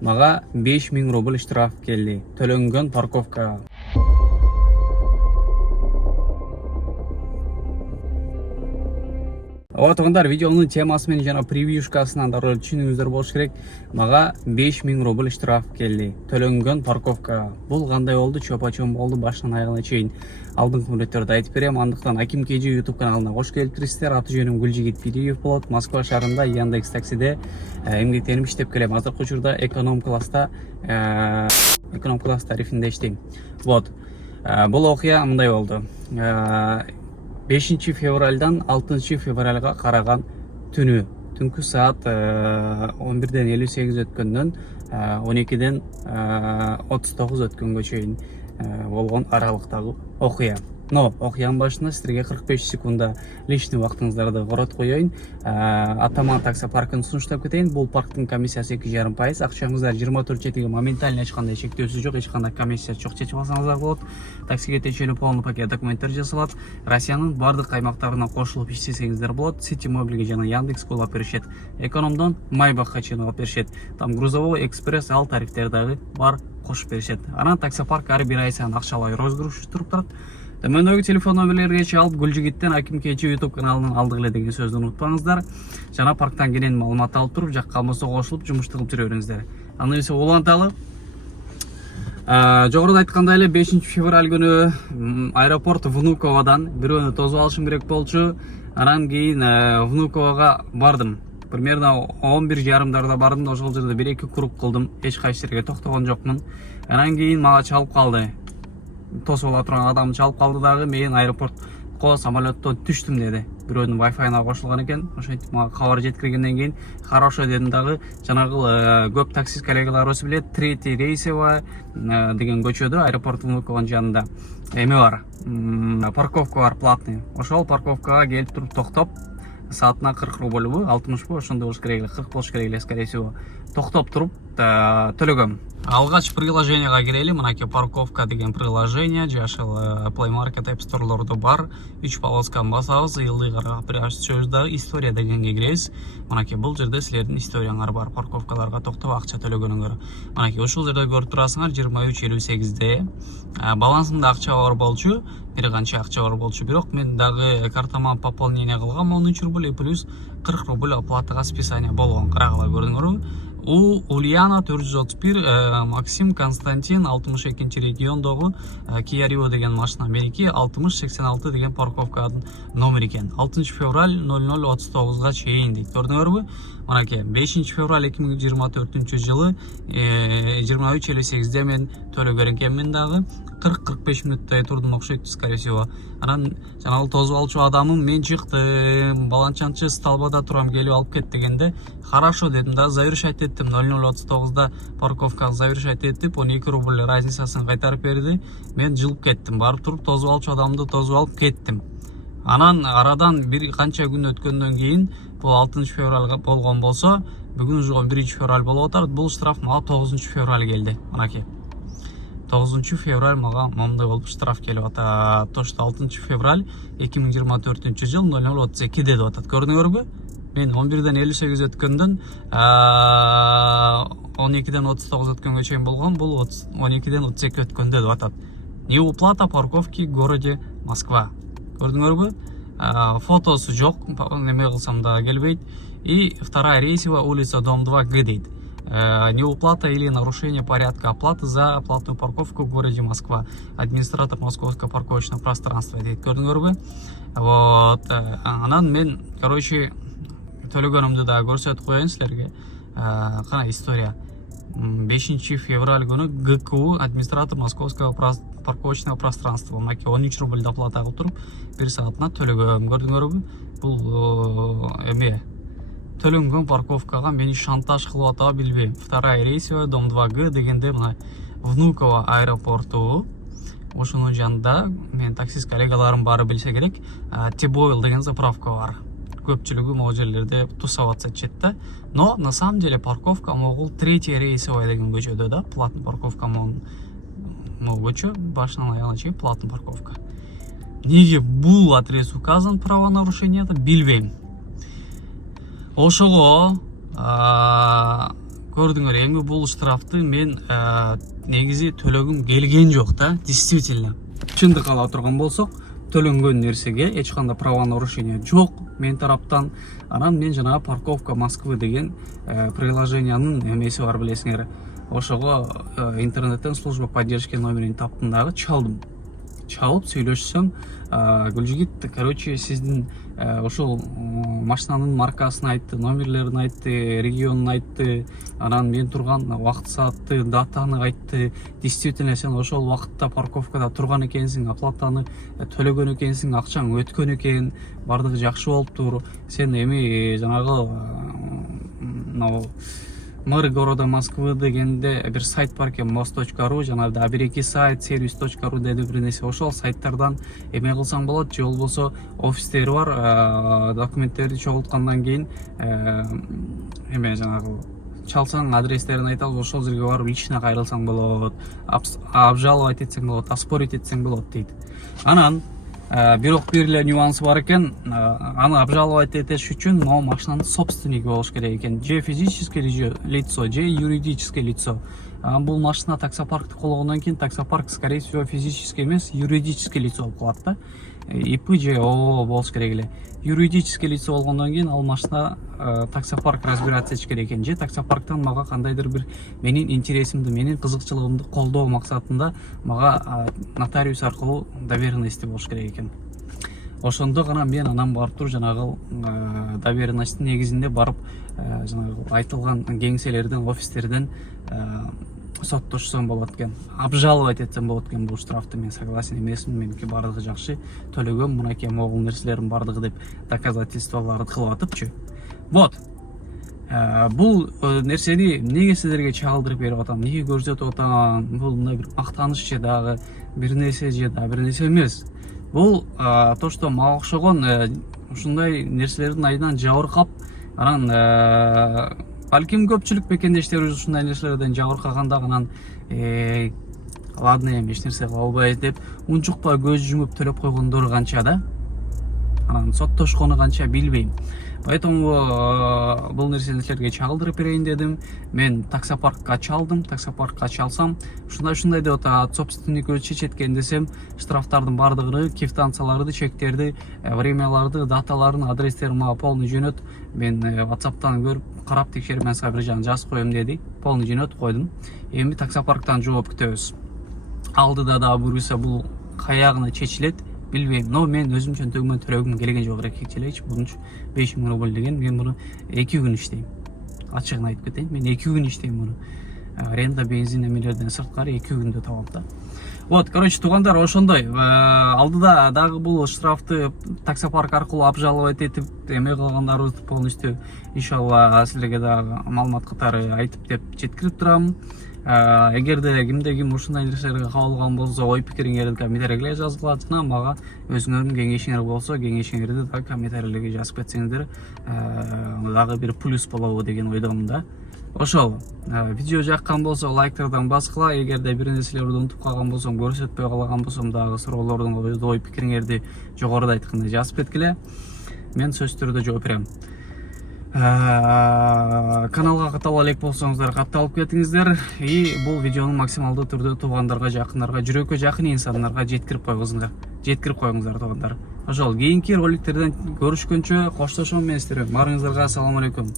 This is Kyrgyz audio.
Мага 5000 рубль штраф келди. Төлөнгөн парковкага. Отығындар видеонун темасы мен жана превьюшкасынан дароо түшүнүңүздөр болуш керек. Мага 5000 рубль штраф келди. Төлөнгөн парковкага. Бул кандай болду? Чопа-чоң болду башынан аягына чейин. Алдыңкы мүнөттөрдө айтып берем. Андыктан Аким KG YouTube каналына кош келиптирсиздер. Аты жөнүм Гүлжигит Пириев болот. Москва шаарында Яндекс таксиде эмгектенип иштеп келем. Азыркы учурда эконом класста тарифинде иштейм. Вот. Бул окуя мындай болду. 5 февральдан 6 февральга караган түнкү саат 11-ден 58 өткөндөн 12-ден 39 өткөнгө чейин болгон аралыктагы окуя. Но окуянын башында силерге 45 секунда личный убактыңыздарды коротуп коеюн. Атаман таксопаркын сунуштап кетейин. Бул парктын комиссиясы 2,5%. Акчаңыздар 24 четиге моментально эч кандай чектөөсү жок, эч кандай комиссия жок, чечип алсаңыздар болот. Таксиге тиешелүү полный пакет документтер жасалат. Россиянын бардык аймактарына кошулуп иштесеңиздер болот. City Mobil'ге жана Яндекс алып беришет. Экономдон Майбахка чейин алып беришет. Там грузовой, экспресс, ал тарифтер дагы бар кошуп беришет. Анан таксопарк ар бир ай сайын акчалай розыгрыш уштуруп турат. Төмөндөгү телефон номерлерге чалып Гүлжигиттен Аким KG YouTube каналынан алдык эле деген сөздү унутпаңыздар. Жана парктан кенен маалымат алып туруп, жак калмаса кошулуп жумуш кылып жүрө бериңиздер. Аны эсе уланталы. Жогоруда айткандай эле 5 февраль күнү аэропорт Внуковадан бирөөнү тосуп алышым керек болчу. Анан кийин Внуковага бардым. Примерно 11:30 бардым. Ошол жерде 1-2 круг кылдым. Эч кайсы жерге токтогон жокмун. Анан кийин мага чалып калды. Тосуп ала турган адам чалып калды дагы. Мен аэропортко самолеттон түштүм деди. Бирөөнүн Wi-Fi'на кошулган экен. Ошентип мага кабар жеткиргенден кийин хорошо дедим дагы. Жанагы көп таксист коллегаларыбыз билет, 3 рейсовая деген көчөдө аэропорт Внукованын жанында эме бар. Парковка бар платный. Ошол парковкага келип туруп токтоп, саатына 40 рубльбу, 60бу, ошондой болуш керек эле, 40 болуш керек эле, скорее всего. Токтоп туруп төлөгөм. Алгач приложенияга кирели. Мынакей парковка деген приложение жашыл Play Market App Store'лордо бар. 3 полосканы басабыз, ылдый карап түшөбүз дагы история дегенге киребиз. Мынакей бул жерде силердин историяңар бар, парковкаларга токтоп акча төлөгөнүңөр. Мынакей ушул жерде көрүп турасыңар 23:58-де. Балансымда акча бар болчу, бир канча акча бар болчу, бирок мен дагы картама пополнение кылгам 13 рубль и плюс 40 рубль оплатага списание болгон. Карагыла көрдүңөрбү? Ульяна 431, Максим Константин 62 региондогу Kia Rio деген машина меники, 6086 деген парковканын номер экен. 6 февраль 00:39 чейин дейт. Көрдүңөрбү? Мынакей 5 февраль 2024 жылы 23:58-де мен төлөгөн экенмин дагы. 40-45 мүнөттөй турдум окшойт, скорее всего. Анан жанагы тосуп алчу адамым мен чыктым, баланчанчы столбада турам, келип алып кет дегенде, хорошо дедим да, завершать эттим. 00:39-да парковкага завершать этип, 12 рубль разницасын кайтарып берди. Мен жылып кеттим, барып туруп тосуп алчу адамды тосуп алып кеттим. Анан арадан бир канча күн өткөндөн кийин, бул 6 февралга болгон болсо, бүгүн уже 1 февраль болуп атат. Бул штраф мага 9 февраль келди. Мынакей 9 февраль мага момундай болуп штраф келип атат. То что 6 февраль 2024 жыл 00:32 деп атат. Көрдүңөрбү? Мен 11-ден 58 өткөндөн 12-ден 39 өткөнгө чейин болгон, бул 12-ден 32 өткөндө деп атат. Неуплата парковки в городе Москва. Көрдүңөрбү? Фотосу жок, неме кылсам да келбейт. И 2 рейсовая улица, дом 2Г дейт. Неуплата или нарушение порядка оплаты за платную парковку в городе Москва. Администратор Московского парковочного пространства дейт. Көрдүңөрбү? Вот. Анан мен, короче, төлөгөнүмдү да көрсөтүп коеюн силерге. Кана история. 5 февраль күнү ГКУ администратор Московского парковочного пространства. Мынакей 13 рубль доплата кылып туруп, 1 саатына төлөгөм. Көрдүңөрбү? Бул эме төлөнгөн парковкага мени шантаж кылып атабы билбейм. 2 рейсовая, дом 2Г дегенде мына Внуково аэропорту. Ошонун жанында мен таксист коллегаларым бары билсе керек. T-Boil деген заправка бар. Көпчүлүгү могу жерлерде тусап атышат да. Но на самом деле парковка могул 3 рейсовая деген көчөдө да, платный парковка могу көчө, башынан аягына чейин платный парковка. Неге бул адрес указан правонарушениеда билбейм. Ошого көрдүңөр, эми бул штрафты мен негизи төлөгүм келген жок да, действительно. Чындык ала турган болсок, төлөнгөн нерсеге эч кандай правонарушение жок мен тараптан. Анан мен жанагы парковка Москвы деген приложениянын эмеси бар, билесиңер. Ошого интернеттен служба поддержки номерин таптым дагы, чалып сүйлөшсөм, Гүлжигит, короче, сиздин ошол машинанын маркасын айтты, номерлерин айтты, регионун айтты, анан мен турган убакыт саатты, датаны айтты. Действительно сен ошол убакытта парковкада турган экенсиң, оплатаны төлөгөн экенсиң, акчаң өткөн экен, бардыгы жакшы болуптур. Сен эми жанагы мэр города Москвы дегенде бир сайт бар экен, most.ru, жана да бир эки сайт, service.ru деди бир нерсе. Ошол сайттардан эме кылсаң болот, же болбосо офистери бар, документтерди чогулткандан кийин эме жанагы чалсаң, адрестерин айтабыз, ошол жерге барып лично кайрылсаң болот, обжаловать этсең болот, оспорить этсең болот дейт. Анан бирок бир эле нюансы бар экен. Аны обжаловать этиш үчүн могу машинанын собственниги болуш керек экен. Же физическое лицо, же юридическое лицо. Бул машина таксопаркты колгондон кийин таксопарк, скорее всего, физический эмес, юридическое лицо болуп калат да. ИП же ООО болуш керек эле. Юридическое лицо болгондон кийин ал машина таксопарк разбираться этиш керек экен. Же таксопарктан мага кандайдыр бир менин интересимди, менин кызыкчылыгымды колдоо максатында мага нотариус аркылуу доверенности болуш керек экен. Ошондо гана мен анан барып туруп жанагы доверенностьтин негизинде барып жанагы айтылган кеңселерден, офистерден соттошсом болот экен, обжаловать этсем болот экен бул штрафты. Мен согласен эмесмин, меники бардыгы жакшы төлөгөм, мынакей могул нерселерим бардыгы деп доказательстволорду кылып атыпчы. Вот. Бул нерсени эмнеге силерге чагылдырып берип атам, эмнеге көрсөтүп атам? Бул мындай бир мактаныш же дагы бир нерсе же дагы бир нерсе эмес. Бул то, что мага окшогон ушундай нерселердин айынан жабыркап, анан балким көпчүлүк бекендештер ушундай нерселерден жабыркаганда анан ладно, эми эч нерсе кыла албайбыз деп унчукпай көз жумуп төлөп койгондору канча да. Анан соттошкону канча билбейм. Поэтому бул нерсени силерге чагылдырып берейин дедим. Мен таксопаркка чалдым, таксопаркка чалсам, ушундай деп атат, собственник өзү чечет экен десем, штрафтардын бардыгын, квитанцияларды, чектерди, времяларды, даталарын, адрестерин мага полный жөнөт. Мен WhatsApp'тан көрүп, карап текшерип, мен сага бир жагын жазып коем деди. Полный жөнөт койдум. Эми таксопарктан жооп күтөбүз. Алдыда да буюрса бул каягына чечилет, билбейм. Но мен өзүм чөнтөгүмөн төлөгүм келген жок элечи. Бунун 5000 рубль деген, мен муну 2 күн иштейм. Ачыгын айтып кетейин, мен 2 күн иштейм муну. Аренда, бензин эмелерден сырткары 2 күндө табам да. Вот, короче, туугандар, ошондой. Алдыда дагы бул штрафты таксопарк аркылуу обжаловать этип эме кылгандарыбызды полностью иншалла силерге дагы маалымат катары айтып деп жеткирип турам. Эгерде кимде ким ушундай нерселерге кабылган болсо, ой пикириңерди комментарийге жазгыла, жана мага өзүңөрдүн кеңешиңер болсо, кеңешиңерди дагы комментарийге жазып кетсеңиздер, дагы бир плюс болобу деген ойдомун да. Ошол, видео жаккан болсо лайктардан баскыла, эгерде бир нерселерди унутуп калган болсом, көрсөтпөй калаган болсом дагы суроолордун ой пикириңерди жогоруда айткандай жазып кеткиле. Мен сөзсүз түрдө жооп берем. Каналга каттала элек болсоңуздар, катталып кетиңиздер. И бул видеону максималдуу түрдө туугандарга, жакындарга, жүрөккө жакын инсандарга жеткирип коюңуздар туугандар. Ошол, кийинки роликтерден көрүшкөнчө коштошом мен сиздерге. Баарыңыздарга ассаламу алейкум.